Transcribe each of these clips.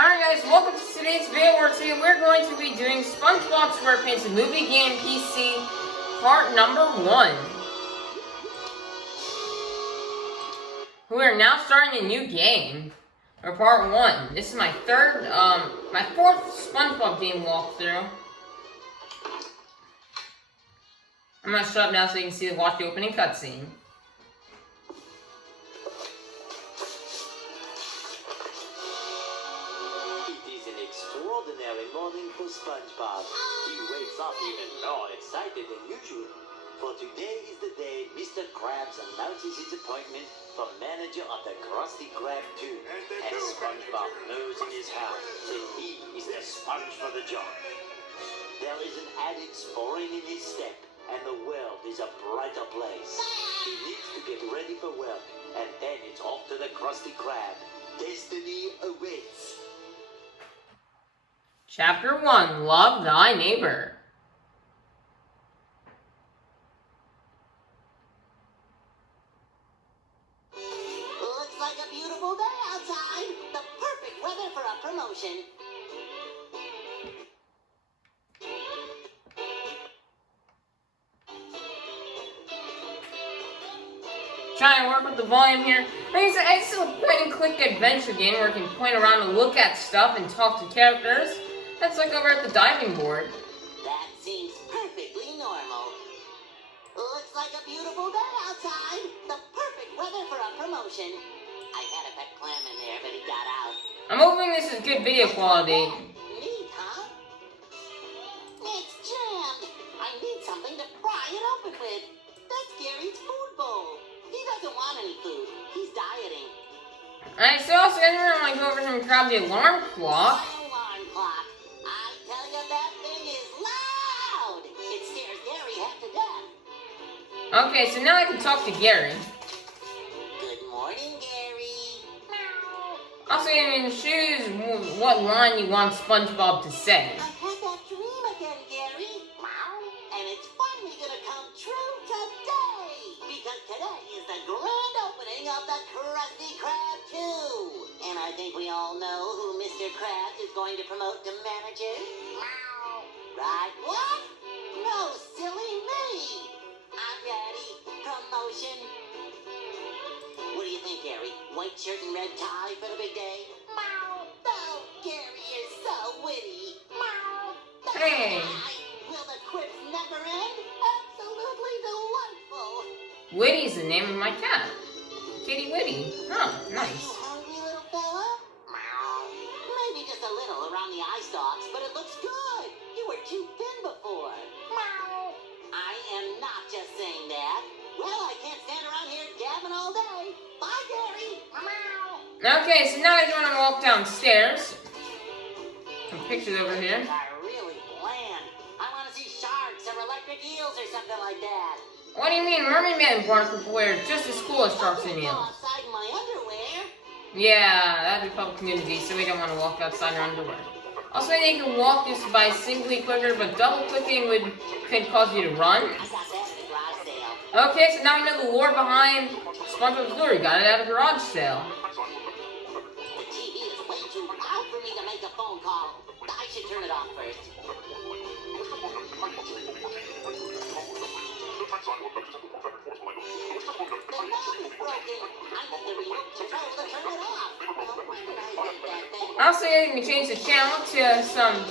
Alright guys, welcome to today's video where today we're going to be doing SpongeBob SquarePants Movie Game PC part number 1. We are now starting a new game, or part 1. This is my fourth SpongeBob game walkthrough. I'm gonna shut up now so you can watch the opening cutscene. Extraordinary morning for SpongeBob. He wakes up even more excited than usual. For today is the day Mr. Krabs announces his appointment for manager of the Krusty Krab 2. And SpongeBob knows in his heart that he is the sponge for the job. There is an added sporring in his step, and the world is a brighter place. He needs to get ready for work, and then it's off to the Krusty Krab. Destiny awaits. Chapter 1, Love Thy Neighbor. Looks like a beautiful day outside. The perfect weather for a promotion. Trying to work with the volume here. It's a point and click adventure game where you can point around and look at stuff and talk to characters. That's like over at the diving board. That seems perfectly normal. Looks like a beautiful day outside. The perfect weather for a promotion. I had a pet clam in there, but he got out. I'm hoping this is good video quality. Neat, huh? It's jammed. I need something to pry it open with. That's Gary's food bowl. He doesn't want any food. He's dieting. Alright, so also I didn't want to go over here and grab the alarm clock. Alarm clock. I tell you, that thing is loud. It scares Gary half to death. Okay, so now I can talk to Gary. Good morning, Gary. Also, you can choose what line you want SpongeBob to say. I had that dream again, Gary. And it's finally gonna come true today. Because today is the grand opening of the Krusty Krab 2. And I think we all know who Mr. Krabs is going to promote to manager. Right? What? No, silly me. I'm ready. Promotion. What do you think, Gary? White shirt and red tie for the big day? Oh, Gary is so witty. Hey. Will the quips never end? Absolutely delightful. Witty's the name of my cat. Kitty Witty. Oh, nice. You hungry, little fella? Maybe just a little around the eye stalks, but it looks good. You were too thin before. I am not just saying that. Well, I can't stand around here gabbing all day. Bye, Gary. Okay, so now I want to walk downstairs. Some pictures over here. Are really bland. I want to see sharks or electric eels or something like that. What do you mean? Mermaid Man bark would wear just as cool as sharks and Go eels. outside in my underwear. Yeah, that'd be public nudity, so we don't want to walk outside in our underwear. Also, you can walk just by singly clicking, but double clicking could cause you to run. I got that at the garage sale. Okay, so now we know the lore behind SpongeBob's lure. You got it at a garage sale. The TV is way too loud for me to make a phone call. I should turn it off first. The knob is broken. I need the remote control to turn it off. When did I get that thing? Also, you can change the channel to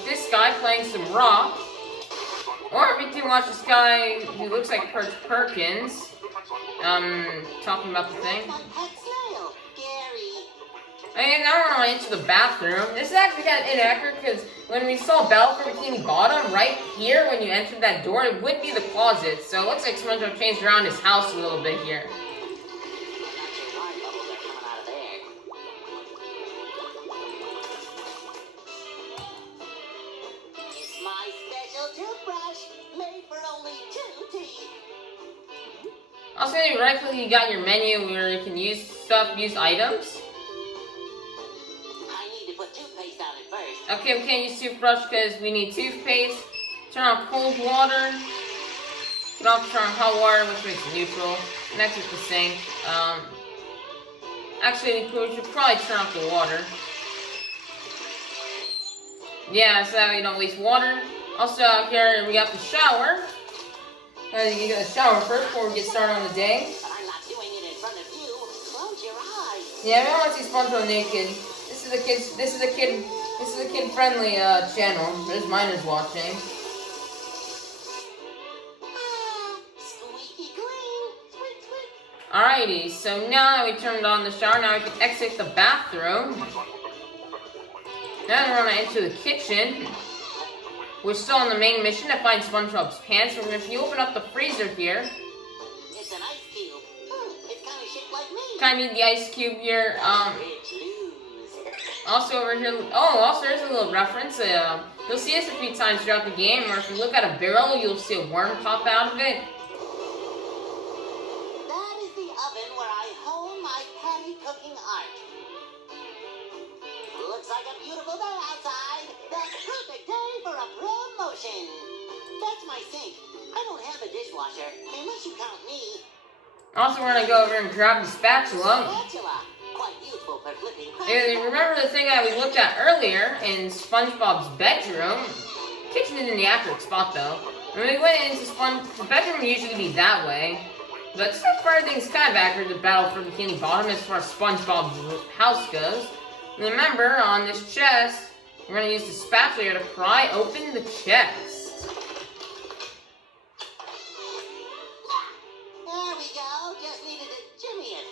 this guy playing some rock. Or we can watch this guy who looks like Perkins. Talking about the thing. My pet snail, Gary. And now we're on into the bathroom. This is actually kind of inaccurate because when we saw Belle from Bikini Bottom, right here when you entered that door, it would be the closet. So it looks like SpongeBob changed around his house a little bit here. I'm not sure why bubbles are coming out of there. It's my special toothbrush, made for only 2 teeth. Also, when you right click, you got your menu where you can use stuff, use items. I need to put toothpaste on it first. Okay, we can't use toothbrush because we need toothpaste. Turn on cold water. Turn on hot water, which makes it neutral. Next is the sink. Actually, we should probably turn off the water. Yeah, so that we don't waste water. Also out here we got the shower. Gotta get a shower first before we get started on the day. But I'm not doing it in front of you. Close your eyes. Yeah, we don't want to see SpongeBob naked. This is a kid friendly channel. There's minors watching. Squeaky clean. Squeak, squeak. Alrighty, so now that we turned on the shower, now we can exit the bathroom. Then we're gonna enter the kitchen. We're still on the main mission to find SpongeBob's pants. So if you open up the freezer here, It's an ice cube. It's kind of shaped like me. kind of need the ice cube here. Rich lose. Also over here, also there's a little reference. You'll see this a few times throughout the game, or if you look at a barrel, you'll see a worm pop out of it. That is the oven where I hone my patty cooking art. Looks like a beautiful day outside. The perfect day for a promotion. That's my sink. I don't have a dishwasher, unless you count me. Also, we're gonna go over and grab the spatula. Spatula. Quite useful for flipping And remember the thing that we looked at earlier in SpongeBob's bedroom? Kitchen is in the accurate spot though. When we went into the bedroom usually be that way. But so far everything's kind of accurate to battle for Bikini Bottom as far as SpongeBob's house goes. Remember, on this chest, we're going to use the spatula here to pry open the chest. There we go. Just needed to jimmy it.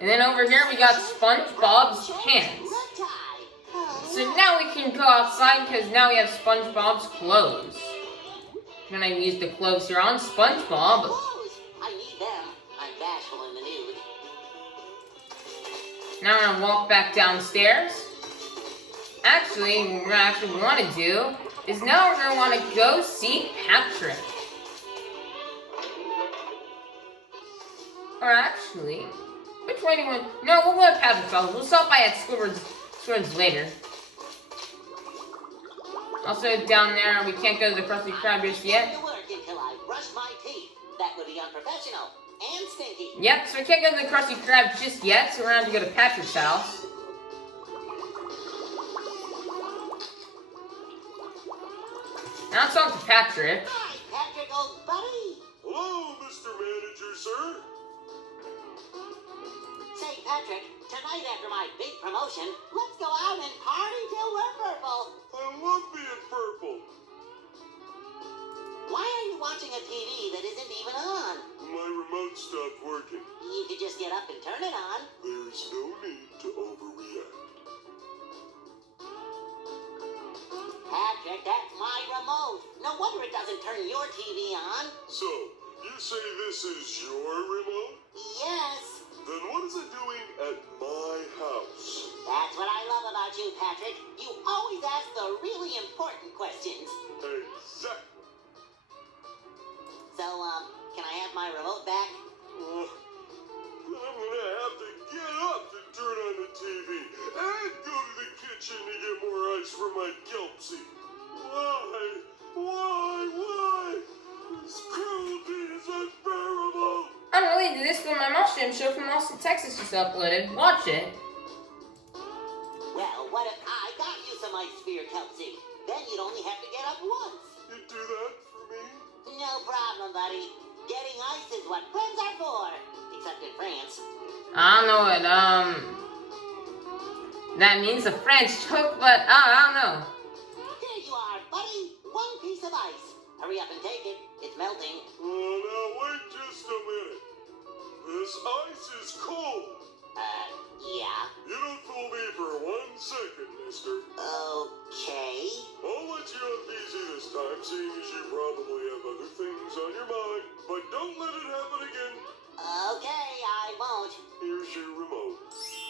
And then over here we got SpongeBob's pants. So now we can go outside because now we have SpongeBob's clothes. We're going to use the clothes here on SpongeBob. Clothes. I need them. I'm bashful in the nude. Now we're gonna walk back downstairs. Actually, what we actually want to do is now we're gonna want to go see Patrick. Or actually, which way do you want? No, we'll go to Patrick's house. We'll stop by at Squidward's later. Also down there, we can't go to the Krusty Krab just yet. To work until I brush my teeth. That would be unprofessional and stinky. Yep, so we can't go to the Krusty Krab just yet, so we're gonna have to go to Patrick's house. Now let's talk to Patrick. Hi, Patrick, old buddy. Hello, Mr. Manager, sir. Say, Patrick, tonight after my big promotion, let's go out and party till we're purple. I love being purple. Why are you watching a TV that isn't even on? My remote stopped working. You could just get up and turn it on. There's no need to overreact. Patrick, that's my remote. No wonder it doesn't turn your TV on. So, you say this is your remote? Yes. Then what is it doing at my house? That's what I love about you, Patrick. You always ask the really important questions. Exactly. So, can I have my remote back? I'm gonna have to get up to turn on the TV and go to the kitchen to get more ice for my Kelsey. Why? This cruelty is unbearable. Unrelated to this one, my mushroom show from Austin, Texas just uploaded. Watch it. Well, what if I got you some ice for your Kelsey? Then you'd only have to get up once. You do that for me? No problem, buddy. Getting ice is what friends are for. Except in France. I don't know what that means, a French joke, but I don't know. Here you are, buddy. One piece of ice. Hurry up and take it. It's melting. Now wait just a minute. This ice is cold. Yeah. You don't fool me for 1 second, mister. Okay. I'll let you off easy this time, seeing as you probably have other things on your mind. But don't let it happen again. Okay, I won't. Here's your remote.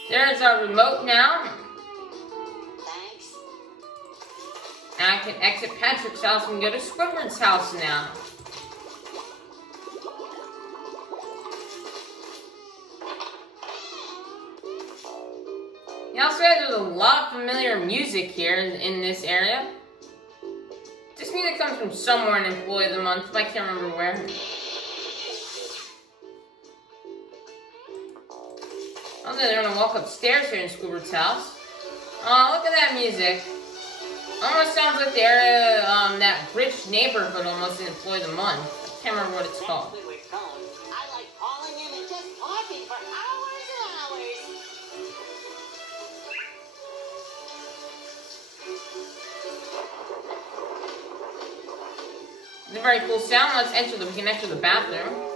There's our remote now. Thanks. Now I can exit Patrick's house and go to Squidward's house now. You also have there's a lot of familiar music here in this area. This music comes from somewhere in Employee of the Month, but I can't remember where. Also, they're gonna walk upstairs here in Squidward's house. Oh, look at that music. Almost sounds like the area, that rich neighborhood almost in Employee of the Month. I can't remember what it's called. Squidward's phone. I like calling him and just talking for hours and hours. It's a very cool sound. Let's enter we can enter the bathroom.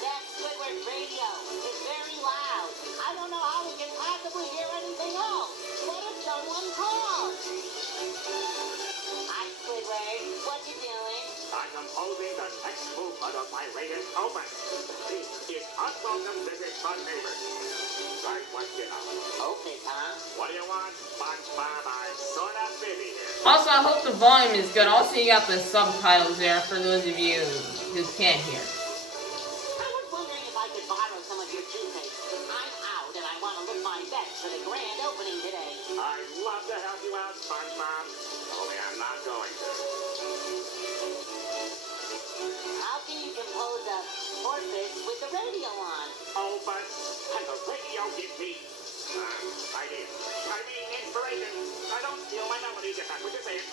That Squidward radio is very loud. I don't know how we can possibly hear anything else. What if someone calls? Hi, Squidward. What you doing? I'm composing the next movement of my latest opus. This is Unwelcome Visit from Neighbors. Right, what's it up? Opus, huh? What do you want, SpongeBob? I'm sort of busy here. Also, I hope the volume is good. Also, you got the subtitles there for those of you who can't hear. I was wondering if I could borrow some of your toothpaste. I'm out and I want to look my best for the grand opening today. I'd love to help you out, SpongeBob. Only I'm not going to. How can you compose a porpoise with the radio on? Oh, but and the radio gives me idea. I mean, inspiration. I don't steal my melodies if that's what you're saying.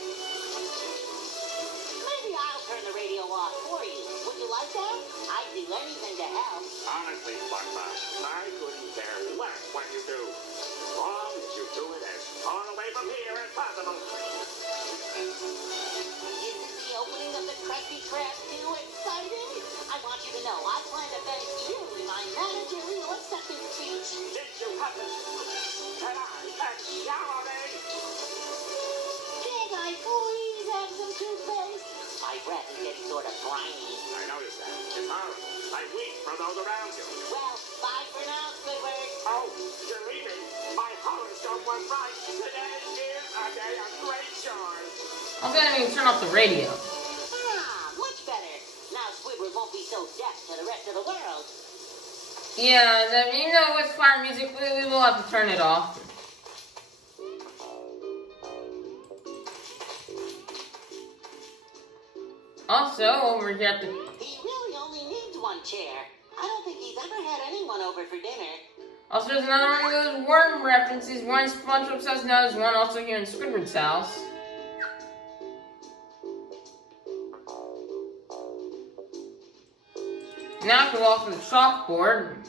Maybe I'll turn the radio off for you. Would you like that? I'd do anything to help. Honestly, SpongeBob, I couldn't care less what you do. As long as you do it as far away from here as possible. Isn't the opening of the Krusty Krab 2 exciting? I want you to know I plan to thank you in my managerial acceptance speech. Did you happen? Can I have showering? Can I please have some toothpaste? My breath is getting sort of briny. I noticed that. It's horrible. I weep for those around you. Well, bye for now, Squidward. Oh, you're leaving. My horoscope was right. Today is a day of great chores. Also, I didn't even turn off the radio. Ah, much better. Now Squidward won't be so deaf to the rest of the world. Yeah, you know, with fire music, we will have to turn it off. Also, over here at the... He really only needs one chair. I don't think he's ever had anyone over for dinner. Also, there's another one of those worm references. One in SpongeBob's house, now there's one also here in Squidward's house. Now I can walk to the chalkboard.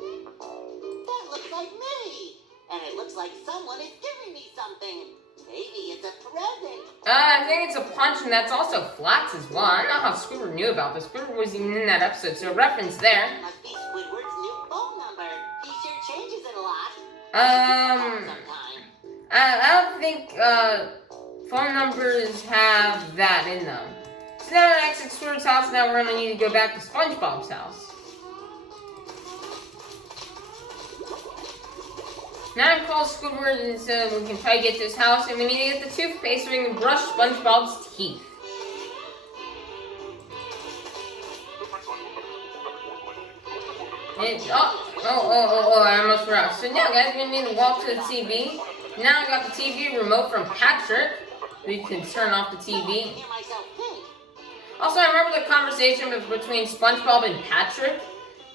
That looks like me. And it looks like someone is giving me something. Maybe it's a present. I think it's a punch, and that's also Flax's one. I don't know how Squidward knew about this. Squidward was even in that episode, so a reference there. Must be Squidward's new phone number. He sure changes it a lot. Sometime. I don't think, phone numbers have that in them. So now we're next to Squidward's house, now we're gonna need to go back to SpongeBob's house. Now I call Squidward and so we can try to get to his house, and we need to get the toothpaste so we can brush SpongeBob's teeth. I almost forgot. So now guys, we need to walk to the TV. Now I got the TV remote from Patrick. We can turn off the TV. Hear myself think. Also, I remember the conversation between SpongeBob and Patrick.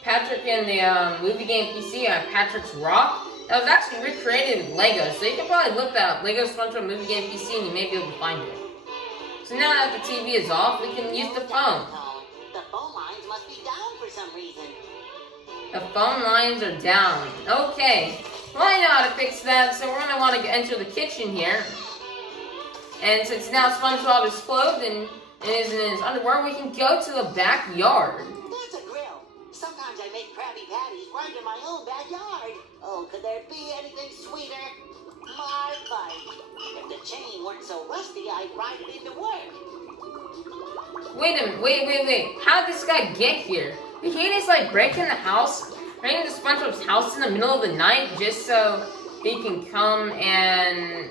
Patrick in the movie game PC, Patrick's Rock. That was actually recreated with Lego, so you can probably look that up. Lego SpongeBob Movie Game PC, and you may be able to find it. So now that the TV is off, we can use the phone. The phone lines must be down for some reason. The phone lines are down. Okay. Well, I know how to fix that, so we're going to want to enter the kitchen here. And since now SpongeBob is clothed and is in his underwear, we can go to the backyard. That's a grill. Sometimes I make Krabby Patties right in my own backyard. Oh, could there be anything sweeter? My bike. If the chain weren't so rusty, I'd ride it into work. Wait a minute, wait. How did this guy get here? Did he just like break in the house? Break into SpongeBob's house in the middle of the night just so he can come and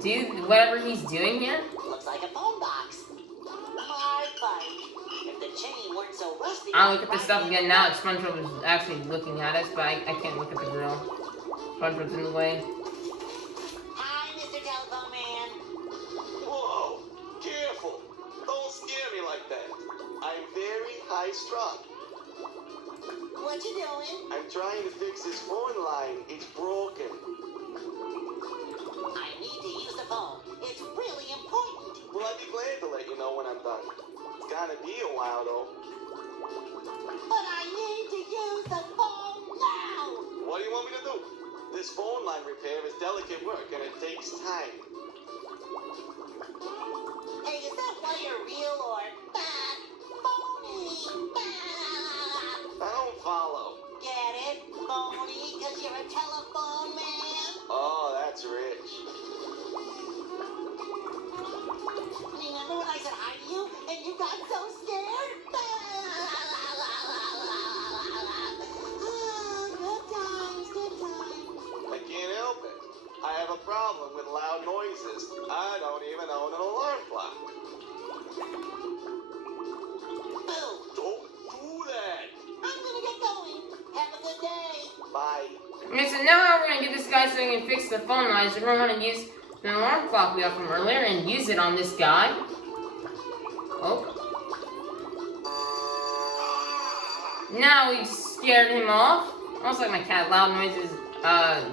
do whatever he's doing here? Looks like a phone box. My bike. If the chain weren't so rusty, I'll look at this stuff again now. SpongeBob is actually looking at us, but I can't look at the grill. SpongeBob's in the way. Hi, Mr. Telephone Man. Whoa! Careful! Don't scare me like that. I'm very high-strung. What you doing? I'm trying to fix this phone line. It's broken. I need to use the phone. It's really important. Well, I'd be glad to let you know when I'm done. It's gonna be a while, though. But I need to use the phone now. What do you want me to do? This phone line repair is delicate work, and it takes time. Hey, is that wire real or bad? Phony. Bad. I don't follow. Get it? Phony, because you're a telephone man? Oh, that's rich. Remember when I said hi to you and you got so scared? Good times, good times. I can't help it. I have a problem with loud noises. I don't even own an alarm clock. Boo! Don't do that. I'm gonna get going. Have a good day. Bye. Okay, so now we're gonna get this guy so he can fix the phone lines. We're gonna use the alarm clock we got from earlier and use it on this guy. Oh. Now we've scared him off. Almost like my cat, loud noises.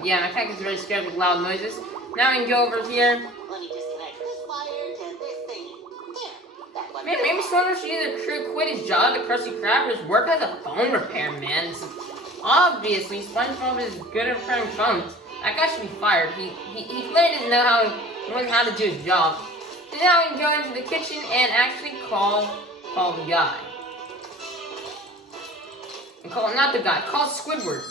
Yeah, my cat gets very scared with loud noises. Now we can go over here. Let me disconnect this wire to this thing. There. That one. Man, maybe Slender should either quit his job at Krusty Krab or just work as a phone repairman. It's obviously, SpongeBob is good at repairing phones. That guy should be fired. He clearly doesn't know how to do his job. So now we can go into the kitchen and actually call the guy. And not the guy, call Squidward.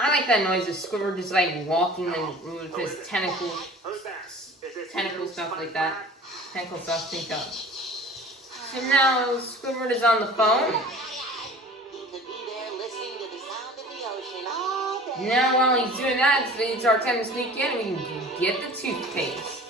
I like that noise of Squidward just like walking and with his tentacle stuff like that. Tentacle stuff, think of. So now Squidward is on the phone. He could be there listening to the sound of the ocean all day. Now while he's doing that, it's our time to sneak in. We can get the toothpaste.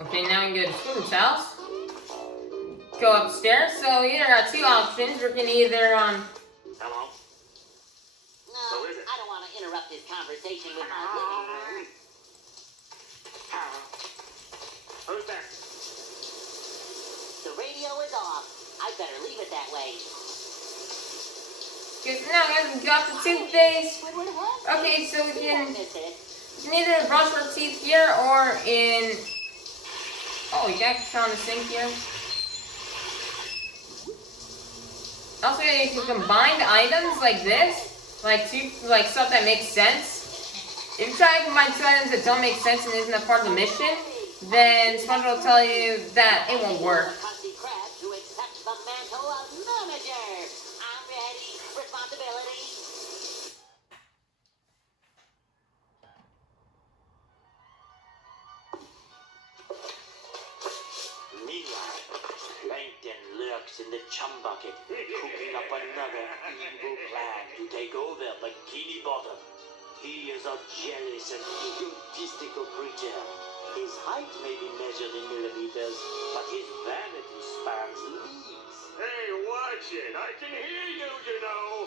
Okay, now we can go to Squidward's house. Go upstairs. So we either got two options. We can either Hello? No, Who is it? I don't want to interrupt this conversation with my living room. Who's there? The radio is off. I better leave it that way. Because now we got the toothpaste. Squidward, what? Okay, so we You can won't miss it. either brush our teeth here or in. Oh, you can actually turn on the sink here. Also, you can combine items like this, like stuff that makes sense. If you try to combine two items that don't make sense and isn't a part of the mission, then SpongeBob will tell you that it won't work. Krusty Krab to accept the mantle of manager. I'm ready. Responsibility. Meanwhile, Plankton lurks in the chum bucket, cooking up another evil plan to take over Bikini Bottom. He is a jealous and egotistical creature. His height may be measured in millimeters, but his vanity spans leagues. Hey, watch it. I can hear you, you know.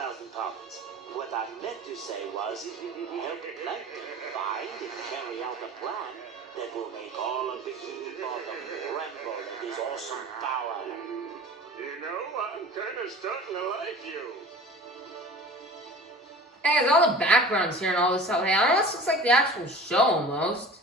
1,000 pounds. What I meant to say was, help Plankton find and carry out a plan that will make all of Bikini Bottom tremble at his awesome power. You know, I'm kind of starting to like you. Hey, there's all the backgrounds here and all this stuff. Hey, this looks like the actual show almost.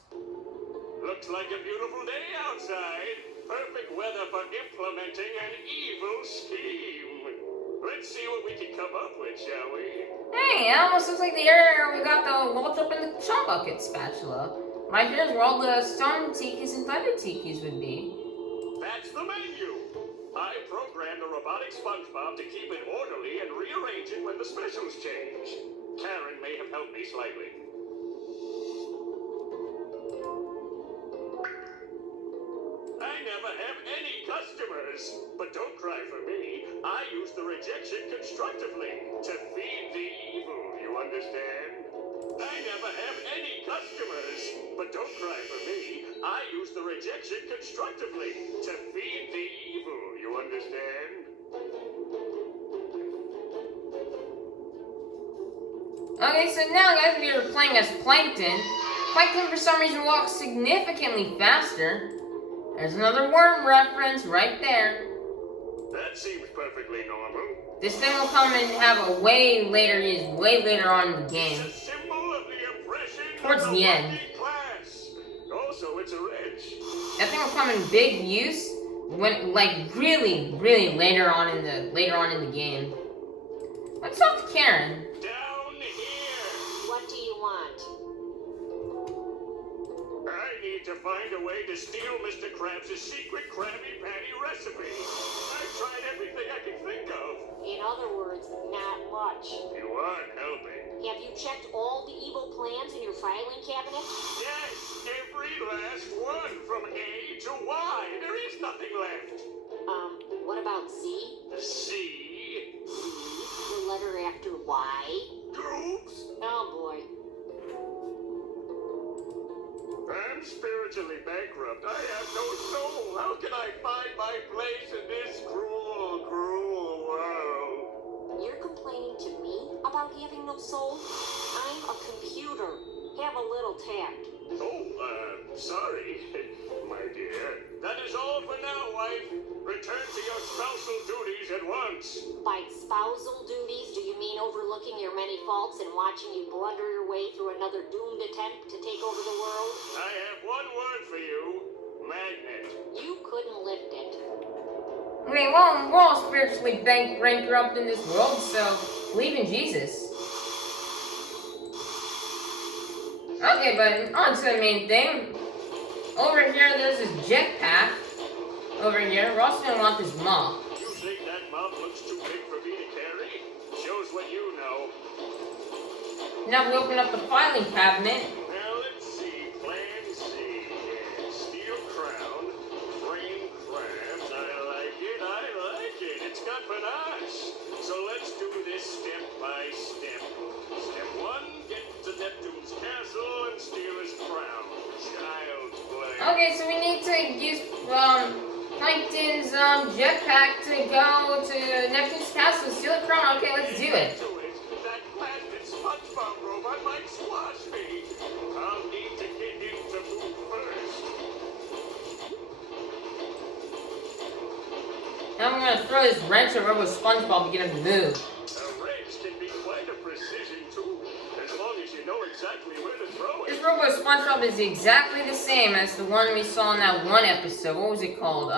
Looks like a beautiful day outside. Perfect weather for implementing an evil scheme. Let's see what we can come up with, shall we? Hey, it almost looks like the area where we got the Waltz up in the chum bucket spatula. Right here's where all the stone tikis and thunder tikis would be. That's the menu. I programmed the robotic SpongeBob to keep it orderly and rearrange it when the specials change. Karen may have helped me slightly. I never have any customers. But don't cry for me. I use the rejection constructively to feed the evil, you understand? I never have any customers. But don't cry for me. I use the rejection constructively to feed the evil, you understand? Okay, so now guys, we are playing as Plankton. Plankton for some reason walks significantly faster. There's another worm reference right there. That seems perfectly normal. This thing will come and have a way later on in the game. It's a symbol of the oppression Towards of the end. working class. Also, it's a wrench. That thing will come in big use when, like, really later on in the game. Let's talk to Karen. Down here. What do you want? I need to find a way to steal Mr. Krabs' secret Krabby Patty recipe. I've tried everything I can think of. In other words, not much. You aren't helping. Have you checked all the evil plans in your filing cabinet? Yes, every last one, from A to Y. There is nothing left. What about Z? C. The letter after Y? Oops. Oh boy. I'm spiritually bankrupt. I have no soul. How can I find my place in this cruel, cruel world? You're complaining to me about having no soul? I'm a computer. Have a little tact. Oh, sorry, my dear. That is all for now, wife. Return to your spousal duties at once. By spousal duties, do you mean overlooking your many faults and watching you blunder your way through another doomed attempt to take over the world? I have one word for you. Magnet. You couldn't lift it. I mean, well, we're all spiritually bankrupt in this world, so believe in Jesus. Okay, but on to the main thing. Over here, there's this jetpack. Over here, we're also gonna want this mop. You think that mop looks too big for me to carry? Shows what you know. Now we open up the filing cabinet. Now let's see. Plan C. Steel crown. Frame crabs. I like it. It's got panache. So let's do this step by step. Step 1, get to Neptune's castle and steal his crown. Child's play. Okay, so we need to use Plankton's jetpack to go to Neptune's castle, steal a crown. Okay, let's do it. That blasted SpongeBob robot might squash me. I'll need to get him to move first. Now I'm gonna throw this wrench over with SpongeBob to get him to move. A wrench can be quite a precision tool, as long as you know exactly where to throw This it. robot SpongeBob is exactly the same as the one we saw in that one episode. What was it called?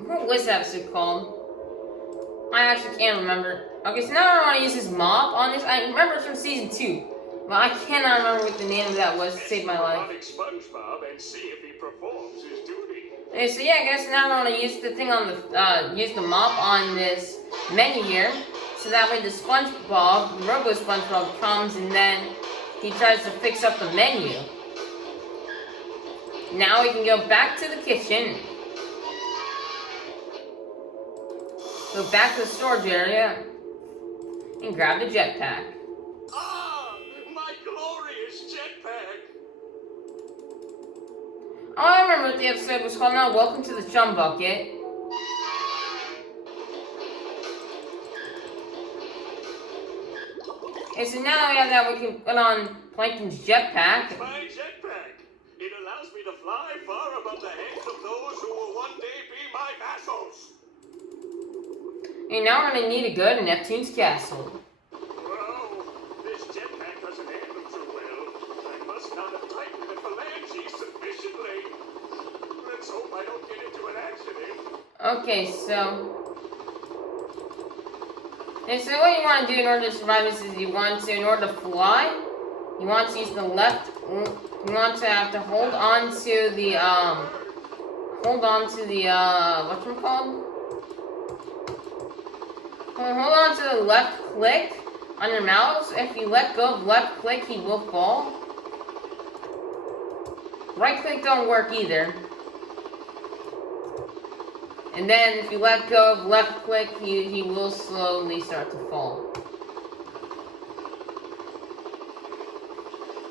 What was that episode called? I actually can't remember. Okay, so now I want to use this mop on this. I remember it's from season 2, but I cannot remember what the name of that was to save my life. Robotic SpongeBob and see if he performs his duty. Okay, so yeah, I guess now I want to use the thing on the use the mop on this menu here, so that way the SpongeBob, the Robo SpongeBob comes and then he tries to fix up the menu. Now we can go back to the kitchen. Go back to the storage area and grab the jetpack. Ah, my glorious jetpack! Oh, I remember what the episode was called now. Welcome to the Chum Bucket. Okay, so now we have that, we can put on Plankton's jetpack. My jetpack! It allows me to fly far above the heads of those who will one day be my vassals. And now we're gonna need to go to Neptune's castle. Whoa, this jetpack doesn't handle too well. I must not have tightened the phalanges sufficiently. Let's hope I don't get into an accident. Okay, so what you want to do in order to survive this is in order to fly, you want to use the left, you want to have to hold on to the, whatchamacalled? Hold on to the left click on your mouse. If you let go of left click, he will fall. Right click don't work either. And then if you let go of left click, he will slowly start to fall.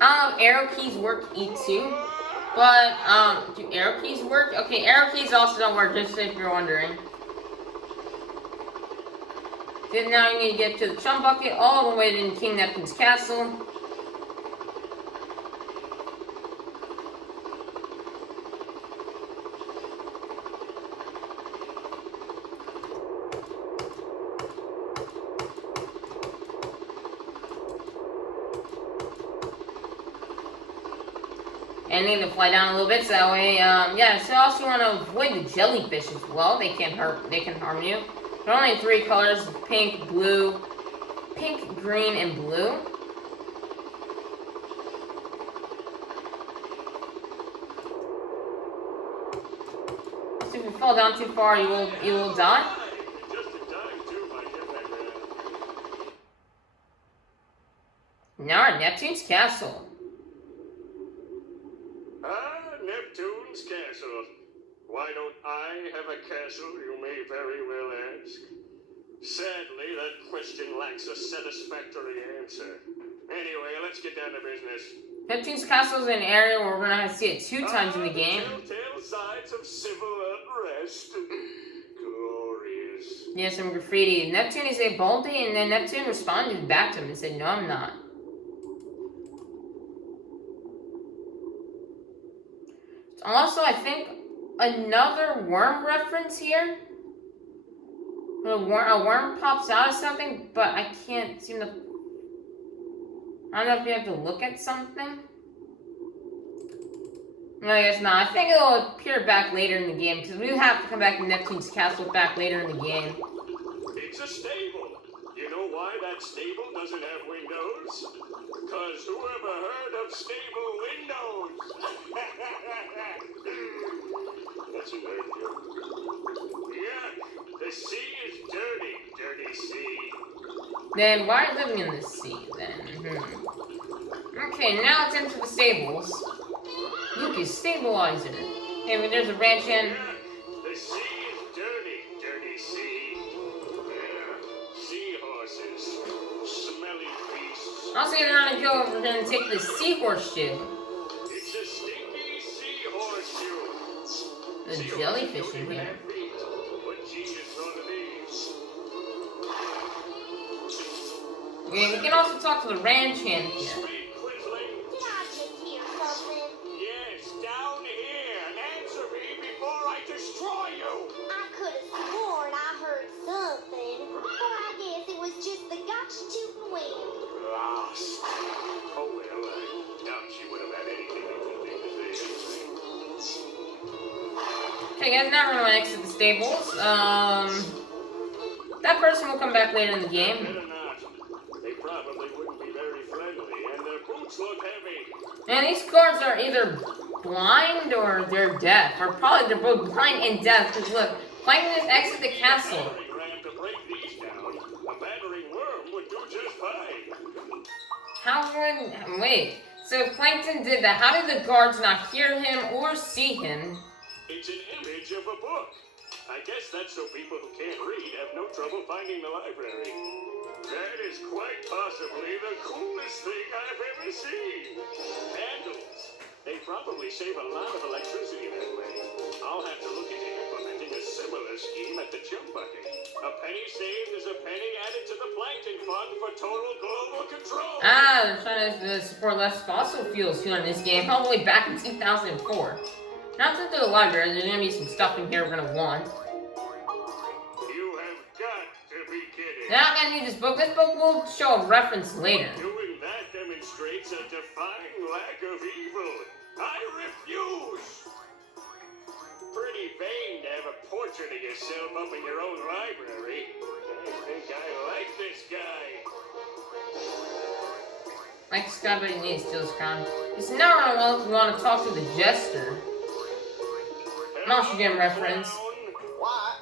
I don't know if arrow keys work too, but do arrow keys work? Okay, arrow keys also don't work, just if you're wondering. Then now you need to get to the chum bucket all the way to King Neptune's castle. And need to fly down a little bit so that way, yeah, so also you want to avoid the jellyfish as well. They can harm you. There are only 3 colors, pink, green, and blue. So if you fall down too far, you will die. Just in time, too, my jetpack ran out. Now we're at Neptune's castle. Neptune's castle. Why don't I have a castle, you may very well ask? Sadly, that question lacks a satisfactory answer. Anyway, let's get down to business. Neptune's castle is an area where we're going to have to see it 2 times in the game. Telltale signs of civil unrest. Glorious. Yeah, some graffiti. Neptune is a boldy, and then Neptune responded back to him and said, "No, I'm not." Also, I think another worm reference here. A worm pops out of something, but I can't seem to. I don't know if you have to look at something. No, I guess not. I think it'll appear back later in the game, because we have to come back to Neptune's castle back later in the game. It's a stable. You know why that stable doesn't have windows? Because whoever heard of stable windows? That's a nerd joke. Yeah, the sea is dirty, dirty sea. Then why are you living in the sea, then? Okay, now let's enter the stables. Lucas, stabilizer. Okay, but there's a ranch in. Yeah, the sea is dirty, dirty sea. Yeah, seahorses, smelly beasts. Also, you're gonna go over there and take the seahorse shoe. It's a stinky seahorse shoe. There's jellyfish in here. What genius thought of these? Okay, we can also talk to the ranch hand here. Sweet Quisling. Did I just hear something? Yes, down here. Answer me before I destroy you. I could have sworn I heard something. Or I guess it was just the gotcha tootin' wind. Lost. Oh well, I doubt she would have had anything interesting to say anyway. Okay, guys, now we're gonna exit the stables. That person will come back later in the game. Better not. They probably wouldn't be very friendly, and their boots look heavy. And these guards are either blind or they're deaf. Or probably they're both blind and deaf. Because look, Plankton has exited the castle. Battering ram to break these down. A battering worm would do just fine. How would... Wait. So if Plankton did that, how did the guards not hear him or see him? It's an image of a book. I guess that's so people who can't read have no trouble finding the library. That is quite possibly the coolest thing I've ever seen. Candles. They probably save a lot of electricity that way. I'll have to look into implementing a similar scheme at the chum bucket. A penny saved is a penny added to the plankton fund for total global control. Ah, they're trying to support less fossil fuels here in this game, all the way back in 2004. Now to the library, there's gonna be some stuff in here we're gonna want. You have got to be kidding. Now I'm gonna need this book. This book will show a reference later. Doing that demonstrates a defined lack of evil. I refuse! Pretty vain to have a portrait of yourself up in your own library. I think I like this guy. Like this guy, but he needs to steal his crown. It's now we want to talk to the jester. Now she get a reference. What?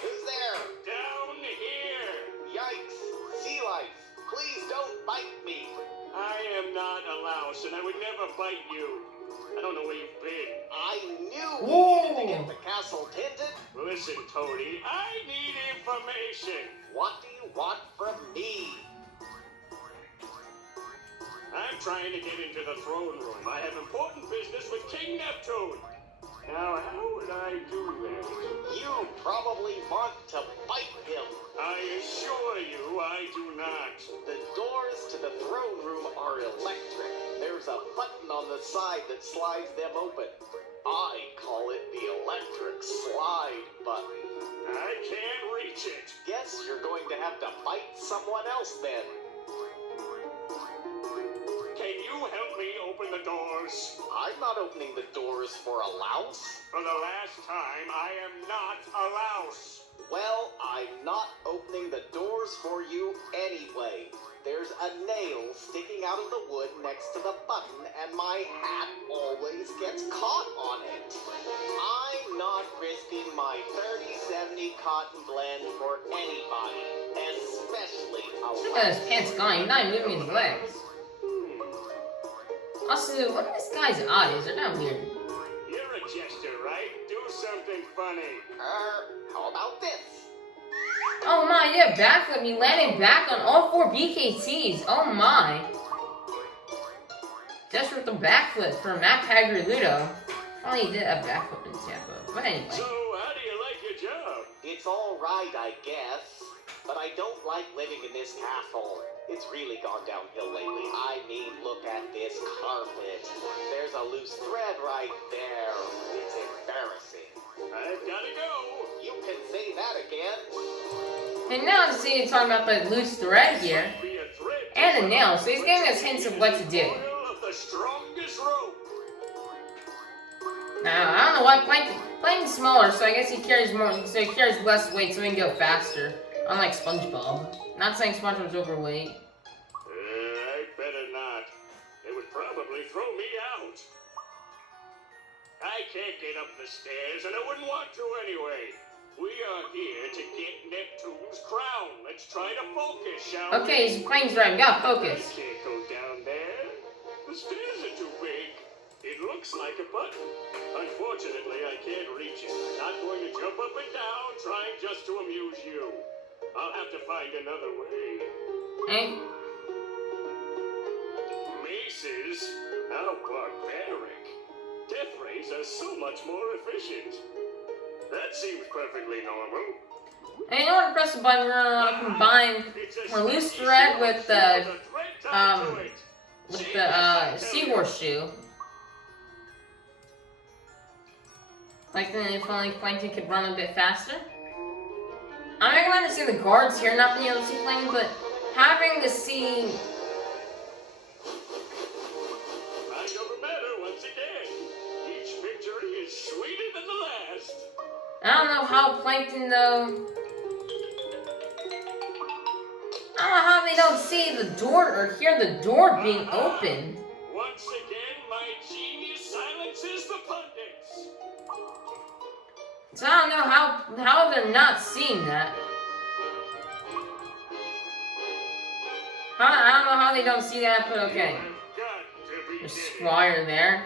Who's there? Down here! Yikes! Sea life! Please don't bite me! I am not a louse, and I would never bite you. I don't know where you've been. I knew we Whoa. needed to get the castle tinted. Listen, Tony, I need information. What do you want from me? I'm trying to get into the throne room. I have important business with King Neptune. Now, how would I do that? You probably want to bite him. I assure you, I do not. The doors to the throne room are electric. There's a button on the side that slides them open. I call it the electric slide button. I can't reach it. Guess you're going to have to fight someone else then. Can you help me open the doors? I'm not opening the doors for a louse. For the last time, I am not a louse. Well, I'm not opening the doors for you anyway. There's a nail sticking out of the wood next to the button, and my hat always gets caught on it. I'm not risking my 30-70 cotton blend for anybody, especially a Look at his pants gone. He's not even moving his legs. Also, what are this guy's eyes? They're not weird. You're a jester, right? Do something funny. How about this? Oh my, yeah, backflip. You landed back on all 4 BKTs. Oh my. Just with the backflip for Matt Pagriludo. Only did a backflip in Tampa. But anyway. So, how do you like your job? It's all right, I guess. But I don't like living in this castle. It's really gone downhill lately. I mean, look at this carpet. There's a loose thread right there. It's embarrassing. I've gotta go. You can say that again. And now I'm seeing talking about the loose thread here. Be a thread And a nail, so he's giving us hints of what to do. oil of the strongest rope. Now, I don't know why Plankton's smaller, so I guess he carries more, so he carries less weight, so he can go faster. Unlike SpongeBob. Not saying SpongeBob's overweight. I better not. They would probably throw me out. I can't get up the stairs, and I wouldn't want to anyway. We are here to get Neptune's crown. Let's try to focus, shall we? Okay, his plane's right. We gotta I focus. can't go down there. The stairs are too big. It looks like a button. Unfortunately, I can't reach it. I'm not going to jump up and down trying just to amuse you. I'll have to find another way. Eh? Maces? How barbaric. Death rays are so much more efficient. That seems perfectly normal. And in order to press the button, we're gonna combine our loose thread with the seahorse shoe. Like then if only Plankton could run a bit faster. I can understand the guards here not being able to see Plankton, but having to see. Mind over matter once again. Each victory is sweeter than the last. I don't know how Plankton though. I don't know how they don't see the door or hear the door being opened. Once again, my genius silences the pundits. So I don't know how they're not seeing that. I don't know how they don't see that, but okay. I've got to be There's kidding. Squire there.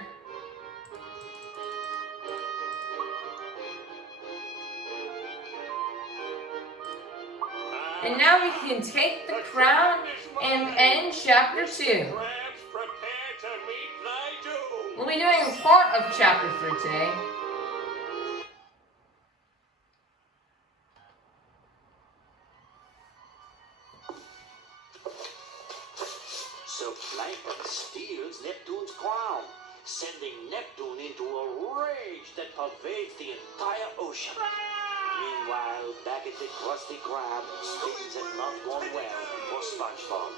And now we can take the crown and end chapter 2. Crabs, prepare to meet thy doom. We'll be doing part of chapter 3 today. So Plankton steals Neptune's crown, sending Neptune into a rage that pervades the entire ocean. Meanwhile, back at the Krusty Krab, things have not gone well for SpongeBob.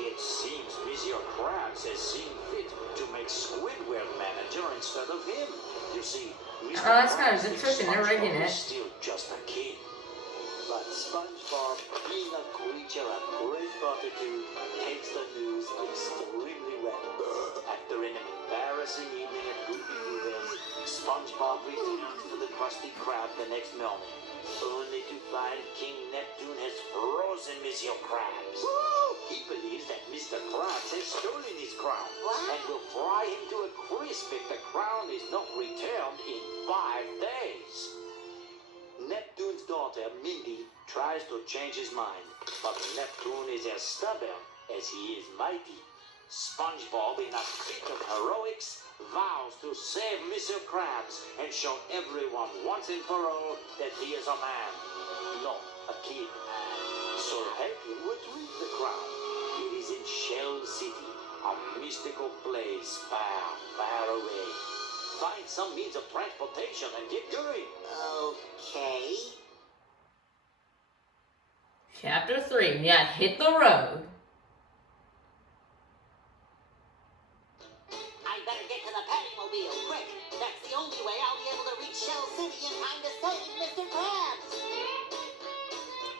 It seems Monsieur Krabs has seen fit to make Squidward manager instead of him. You see, Mr. Oh, that's kind of Krabs thinks interesting. They're rigging SpongeBob it. is still just a kid. But SpongeBob, being a creature of great fortitude, takes the news extremely well. After an embarrassing evening at Goofy Goofy's, SpongeBob returns to the Krusty Krab the next morning, only to find King Neptune has frozen Monsieur Krabs. He believes that Mr. Krabs has stolen his crown and will fry him to a crisp if the crown is not returned in 5 days. Neptune's daughter, Mindy, tries to change his mind, but Neptune is as stubborn as he is mighty. SpongeBob, in a fit of heroics, vows to save Mr. Krabs and show everyone once and for all that he is a man, not a kid. help him retrieve the crown. It is in Shell City, a mystical place far, far away. Find some means of transportation and get going. Okay. Chapter 3, we had hit the road. I better get to the Paddymobile, quick. That's the only way I'll be able to reach Shell City in time to save Mr. Krabs.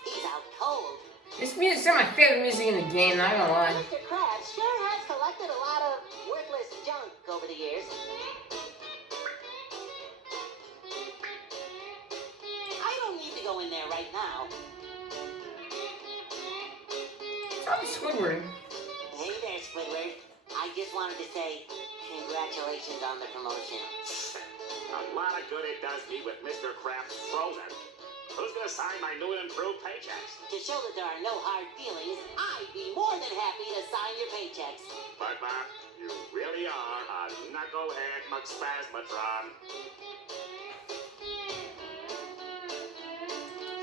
He's out cold. This music is some of my favorite music in the game, not gonna lie. Mr. Krabs sure has collected a lot of worthless junk over the years. I don't need to go in there right now. Probably Squidward. Hey there, Squidward. I just wanted to say congratulations on the promotion. A lot of good it does me with Mr. Krabs frozen. Who's gonna sign my new and improved paychecks? To show that there are no hard feelings, I'd be more than happy to sign your paychecks. But, you really are a knucklehead McSpasmatron.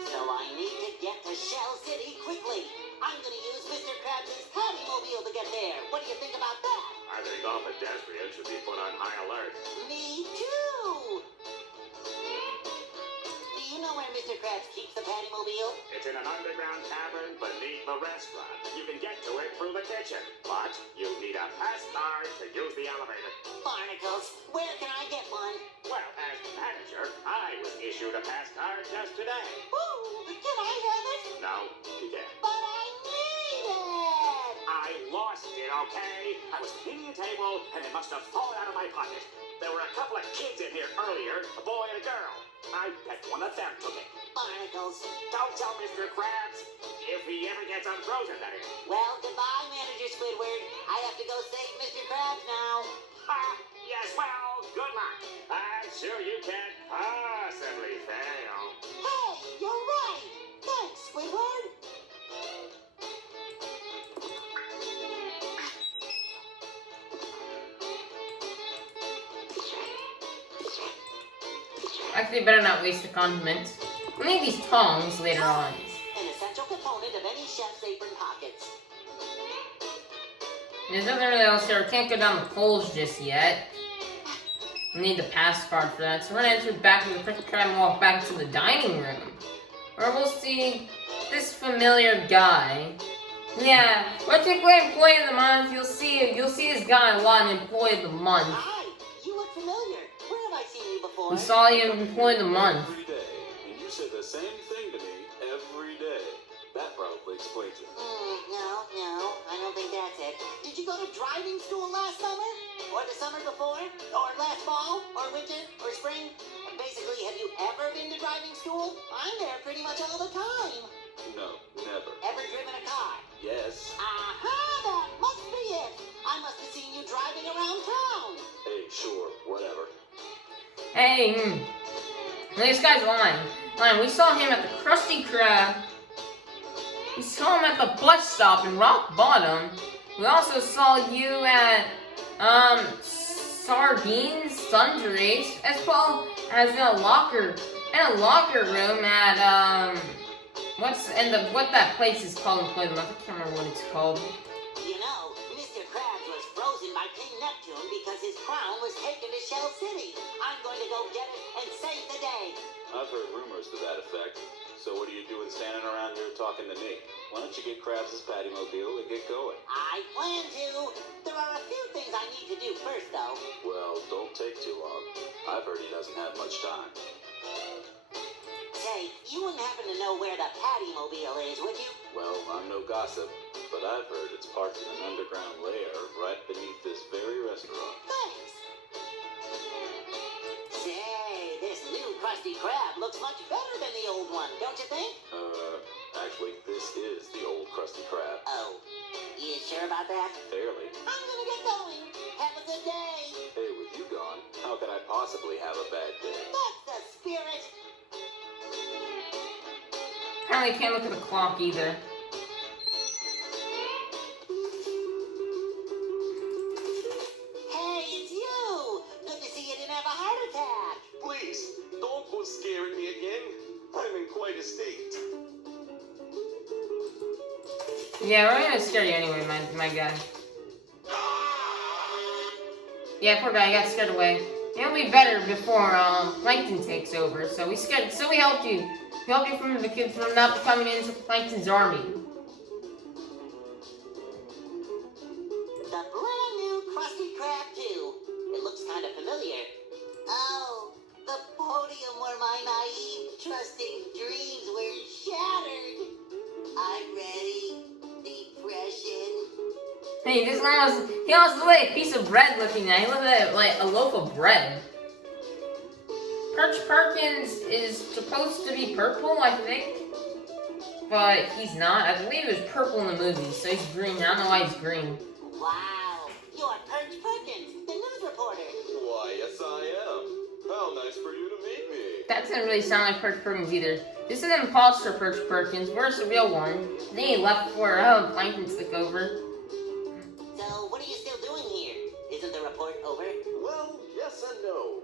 So I need to get to Shell City quickly. I'm gonna use Mr. Krabs' Paddymobile to get there. What do you think about that? I think all pedestrians should be put on high alert. Me too! Do you know where Mr. Krabs keeps the Paddymobile? It's in an underground cavern beneath the restaurant. You can get to it through the kitchen, but you need a pass card to use the elevator. Barnacles, where can I get one? Well, as manager, I was issued a pass card just today. Ooh, can I have it? No, you can't. But I need it! I lost it, okay? I was cleaning a table, and it must have fallen out of my pocket. There were a couple of kids in here earlier, a boy and a girl. I bet one of them took it. Barnacles. Don't tell Mr. Krabs. If he ever gets unfrozen, that is. Well, goodbye, Manager Squidward. I have to go save Mr. Krabs now. Yes, well, good luck. I'm sure you can't possibly fail. Hey, you're right. Thanks, Squidward. Actually, better not waste the condiments. We'll need these tongs later on. An essential component of any chef's apron pockets. There's nothing really else here. We can't go down the poles just yet. We need the pass card for that. So we're gonna enter back to the Krusty Krab and walk back to the dining room, where we'll see this familiar guy. Yeah, once you play Employee of the Month, you'll see this guy a lot in Employee of the Month. Hi, you look familiar. Where have I seen you before? We saw you in Employee of the Month. Every day, and you say the same thing to me every day. That probably explains it. No, I don't think that's it. Did you go to driving school last summer? Or the summer before? Or last fall? Or winter? Or spring? Basically, have you ever been to driving school? I'm there pretty much all the time. No, never. Ever driven a car? Yes. Aha, that must be it. I must have seen you driving around town. Hey, sure, whatever. Hey, this guy's lying. We saw him at the Krusty Krab. We saw him at the bus stop in Rock Bottom. We also saw you at, Sardines Sundries, as well as in a locker room at, what that place is called in Play the Month. I can't remember what it's called. You know, Mr. Krabs was frozen by King Neptune because his crown was taken to Shell City. I'm going to go get it and save the day. I've heard rumors to that effect. So what are you doing standing around here talking to me? Why don't you get Krabs' Paddymobile and get going? I plan to. There are a few things I need to do first, though. Well, don't take too long. I've heard he doesn't have much time. Say, you wouldn't happen to know where the Paddymobile is, would you? Well, I'm no gossip, but I've heard it's parked in an underground lair right beneath this very restaurant. Thanks. Say, this new Krusty Krab looks much better than the old one, don't you think? Actually, this is the old Krusty Krab. Oh, you sure about that? Fairly. I'm gonna get going. Have a good day. Hey, with you gone, how could I possibly have a bad day? That's the spirit. Apparently can't look at the clock either. Hey, it's you. Good to see you didn't have a heart attack. Please, don't go scaring me again. I'm in quite a state. Yeah, we're gonna scare you anyway, my guy. Yeah, poor guy, he got scared away. It'll be better before Plankton takes over. So we helped you. We helped you from not becoming into Plankton's army. The brand new Krusty Krab 2. It looks kind of familiar. Oh, the podium where my naive, trusting dreams were shattered. I'm ready. Depression. Hey, he almost looked like a piece of bread looking at. He looked like a loaf of bread. Perch Perkins is supposed to be purple, I think. But he's not. I believe he was purple in the movie, so he's green. I don't know why he's green. Wow, you're Perch Perkins, the news reporter. Why, yes I am. How nice for you to meet me. That doesn't really sound like Perch Perkins either. This is an imposter Perch Perkins. Where's the real one? Then he left before Plankton took over. So, what are you still doing here? Isn't the report over? Well, yes and no.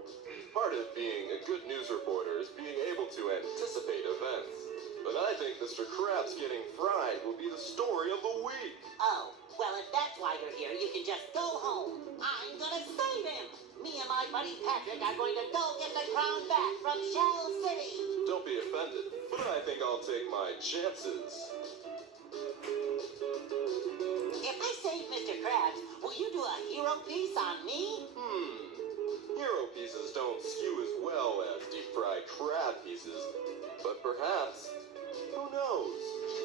Part of being a good news reporter is being able to anticipate events. But I think Mr. Krabs getting fried will be the story of the week. Oh, well, if that's why you're here, you can just go home. I'm gonna save him. Me and my buddy Patrick are going to go get the crown back from Shell City. Don't be offended, but I think I'll take my chances. If I save Mr. Krabs, will you do a hero piece on me? Hero pieces don't skew as well as deep-fried crab pieces, but perhaps, who knows?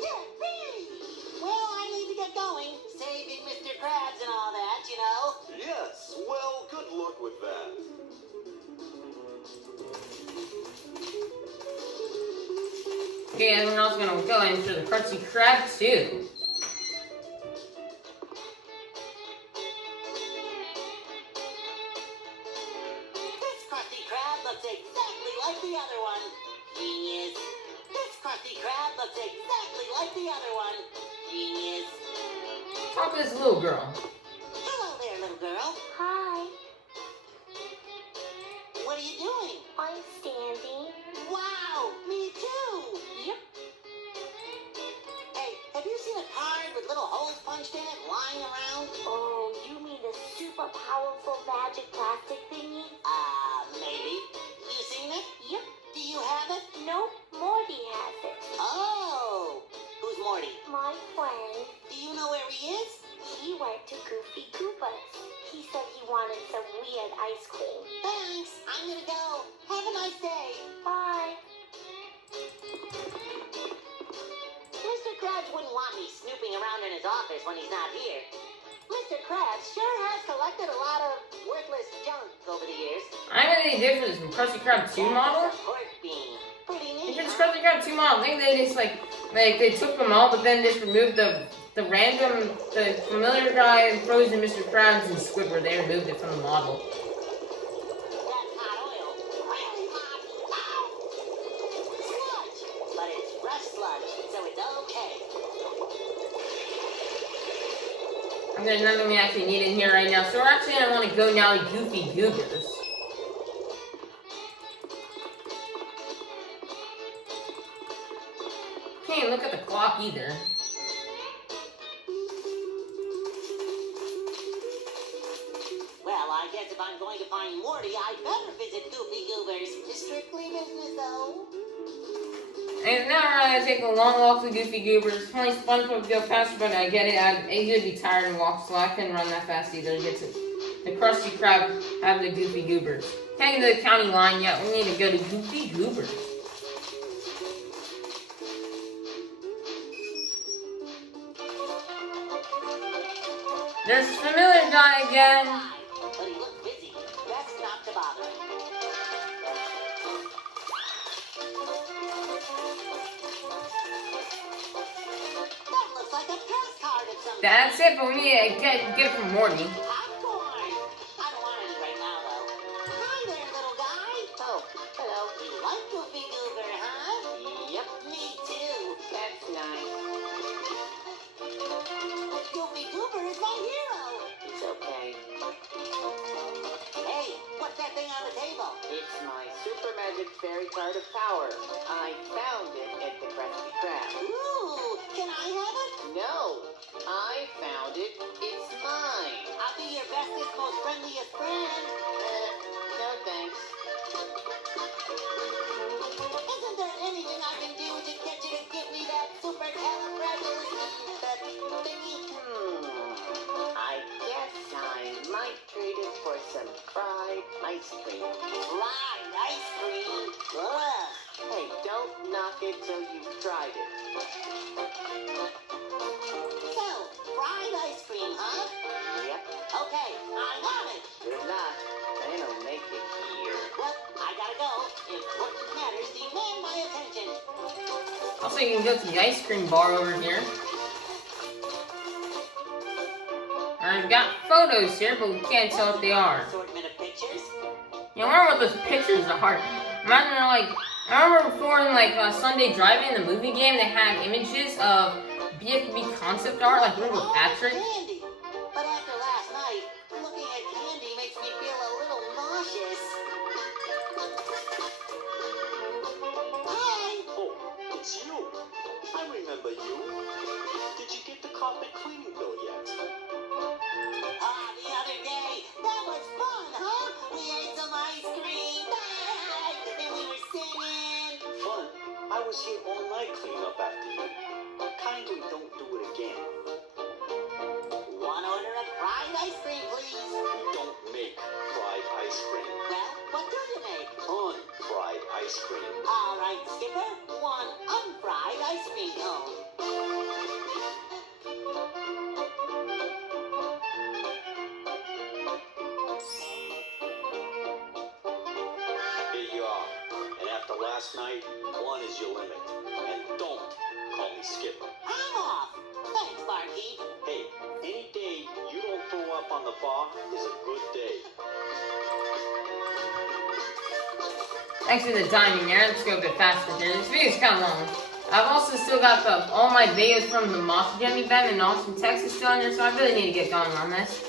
Yippee! Well, I need to get going. Saving Mr. Krabs and all that, you know. Yes, well, good luck with that. Okay, everyone else is gonna go into the Krusty Krab 2. This Krusty Krab looks exactly like the other one. Genius. This Krusty Krab looks exactly like the other one. Genius. Talk to this little girl. Hello there, little girl. Hi, What are you doing? I'm standing. Wow, me too. Yep. Hey, have you seen a card with little holes punched in it lying around? Oh, you mean the super powerful magic plastic thingy? Maybe. You seen it? Yep. Do you have it? Nope, Morty has it. Oh. Who's Morty? My friend, Do you know where he is? he went to Goofy Goopa's. He said he wanted some weird ice cream. Thanks. I'm gonna go. Have a nice day. Bye. Mr. Krabs wouldn't want me snooping around in his office when he's not here. Mr. Krabs sure has collected a lot of worthless junk over the years. I don't know any difference from Krusty Krab 2 model. That's a pork bean. Pretty neat, If it's huh? Krusty Krab 2 model, I think they just like they took them all, but then just removed the familiar guy and frozen Mr. Krabs and Squidward. They removed it from the model. That's hot oil. Really hot. Ow! Sludge. But it's fresh sludge, so it's okay. There's nothing we actually need in here right now, so we're actually gonna want to go now to Goofy Goobers. Can't look at the clock either. Well, I guess if I'm going to find Morty, I better visit Goofy Goobers. Strictly business, though. And now we're gonna take a long walk to Goofy Goobers. Probably SpongeBob would go faster, but I get it. He would be tired and walk slow. I couldn't run that fast either to get to the Krusty Krab have the Goofy Goobers. Can't get to the county line yet. We need to go to Goofy Goobers. There's this familiar guy again. But he looked busy. Best not to bother him. That looks like a postcard of some That's it, but we need to get it from Morty. popcorn. I don't want any right now, though. Hi there, little guy. Oh, hello. You like Goofy Goober, huh? Yep. Me too. That's nice. Goofy Goober is my hero. It's okay. Hey, what's that thing on the table? It's my super magic fairy card of power. I found it at the Krusty Krab. Ooh, can I have it? No, most friendliest friend. No thanks. Isn't there anything I can do to get you to give me that supercalifragilistic thingy? I guess I might trade it for some fried ice cream. Fried ice cream? Ugh. Hey, don't knock it till you've tried it. So, fried ice cream, huh? Yep. Okay, I want it. Good luck. They don't make it here. Well, I gotta go. Important matters demand my attention. Also, you can go to the ice cream bar over here. I've got photos here, but we can't tell what they are. Assortment of pictures. You remember what those pictures are? Imagine, like, I remember before in, like, Sunday Drive-In, the movie game, they had images of BFB concept art, like, remember with Patrick? Candy. But after last night, looking at candy makes me feel a little nauseous. Hi. Oh, it's you. I remember you. Did you get the carpet cleaning bill yet? The other day. That was fun, huh? We ate some ice cream. And we were singing. Fun. I was here all night cleaning up after you. Kindly don't do it again. One order of fried ice cream, please. We don't make fried ice cream. Well, what do you make? Unfried ice cream. All right, Skipper. One unfried ice cream cone. Here you are. And after last night, one is your limit. And don't call me Skipper. I'm off. Thanks, barkeep. Hey, any day you don't throw up on the bar is a good day. Thanks for the dining there. Let's go a bit faster here. This video's kind of long. I've also still got all my videos from the Moss Jam event in Austin, Texas still on here, so I really need to get going on this.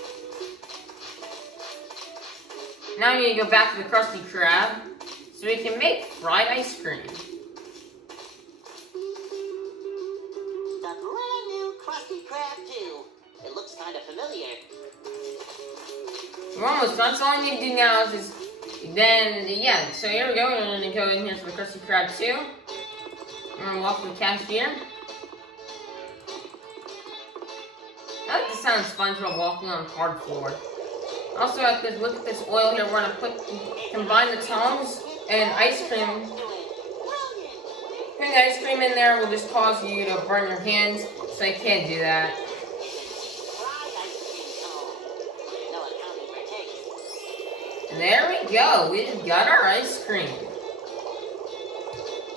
Now I need to go back to the Krusty Krab so we can make fried ice cream. The brand new Krusty Krab 2. It looks kind of familiar. We're almost done, so all I need to do now is just, yeah, so here we go. We're going to go in here for the Krusty Krab 2. We're going to walk to the cashier. I like the sound of SpongeBob walking on hard floor. Also, look at this oil here. We're going to combine the tongs and ice cream. Putting the ice cream in there will just cause you to burn your hands, so I can't do that. There we go. We just got our ice cream.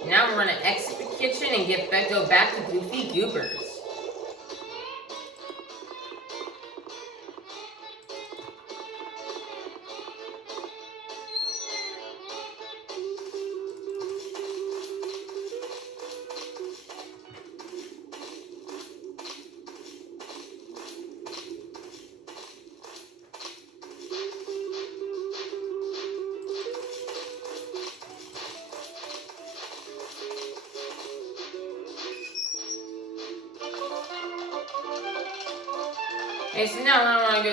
Now we're going to exit the kitchen and go back to Goofy Goobers. Okay, so now I want to go.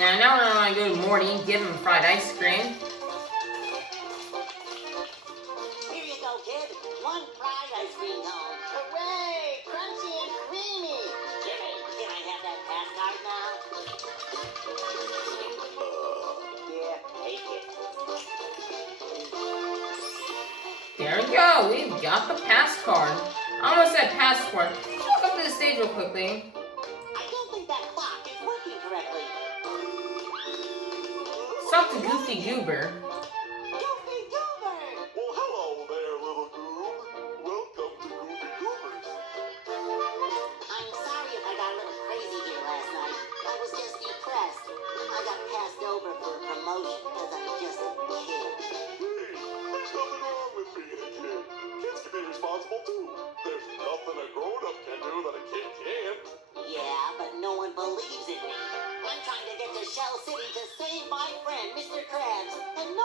Now I want to go to Morty and give him fried ice cream. Here you go, kid. One fried ice cream cone. Hooray! Crunchy and creamy! Jimmy, can I have that pass card now? Yeah, take it. There we go. We've got the pass card. I almost said passport. Walk up to the stage real quickly. I don't think that clock is working correctly. Stop to Goofy Goober. Goofy Goober! Well, hello there, little goob. Welcome to Goofy Goobers. I'm sorry if I got a little crazy here last night. I was just depressed. I got passed over for a promotion because I'm just a kid. Hey, there's nothing wrong with being a kid. Kids can be responsible too. There's nothing a grown-up can do that a kid can't. Yeah, but no one believes in me. I'm trying to get to Shell City to save my friend, Mr. Krabs, and no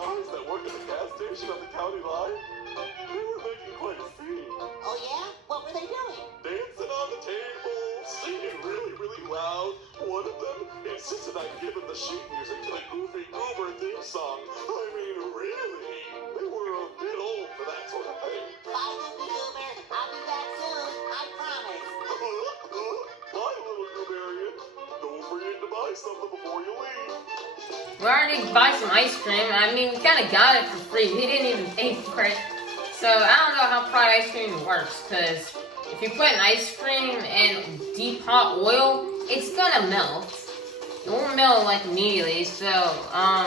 guys that work at the gas station on the county line? They were making quite a scene. Oh yeah? What were they doing? Dancing on the table, singing really, really loud. One of them insisted I give him the sheet music to the Goofy Goober theme song. I mean, really? They were a bit old for that sort of thing. Bye, Goofy Goober. I'll be back soon. I promise. Bye, little Gooberian. Don't forget to buy something before you leave. We already buy some ice cream. I mean, we kind of got it for free. We didn't even pay for it. So I don't know how fried ice cream works, because if you put an ice cream in deep hot oil, it's gonna melt. It won't melt like immediately, so now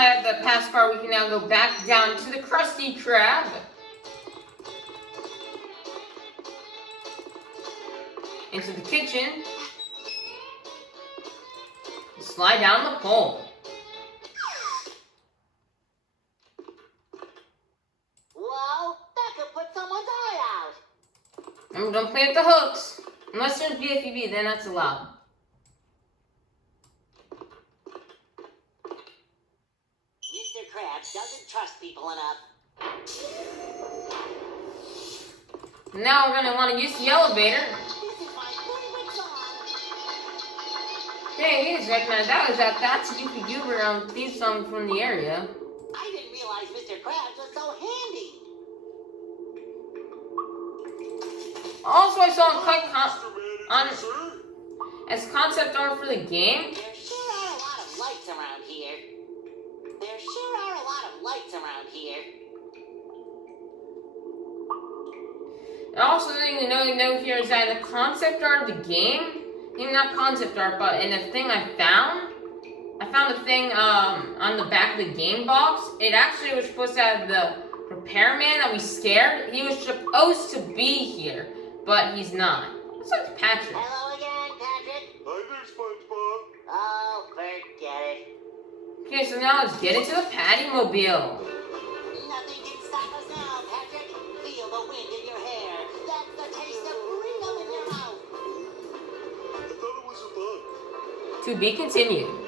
that the pass card, we can now go back down to the Krusty Krab. Into the kitchen. Slide down the pole. Whoa, that could put someone's eye out. Remember, don't play with the hooks. Unless there's BFEB, then that's allowed. Mr. Krabs doesn't trust people enough. Now we're gonna want to use the elevator. This is my favorite song. Hey, here's recognized. That's Goofy Goober theme song from the area. I didn't realize Mr. Krabs was so handy. Also, I saw a cut on Sir? as concept art for the game. There sure are a lot of lights around here. There sure are a lot of lights around here. And also, the thing to note here is that in the concept art of the game, maybe not concept art, but in the thing I found a thing on the back of the game box. It actually was supposed to have the repairman that we scared. He was supposed to be here, but he's not. What's up with Patrick? Hello again, Patrick. Hi there, SpongeBob. Oh, forget it. Okay, so now let's get into the Patty Mobile. Nothing can stop us now, Patrick. Feel the wind in your hair. That's the taste of freedom in your mouth. I thought it was a bug. To be continued.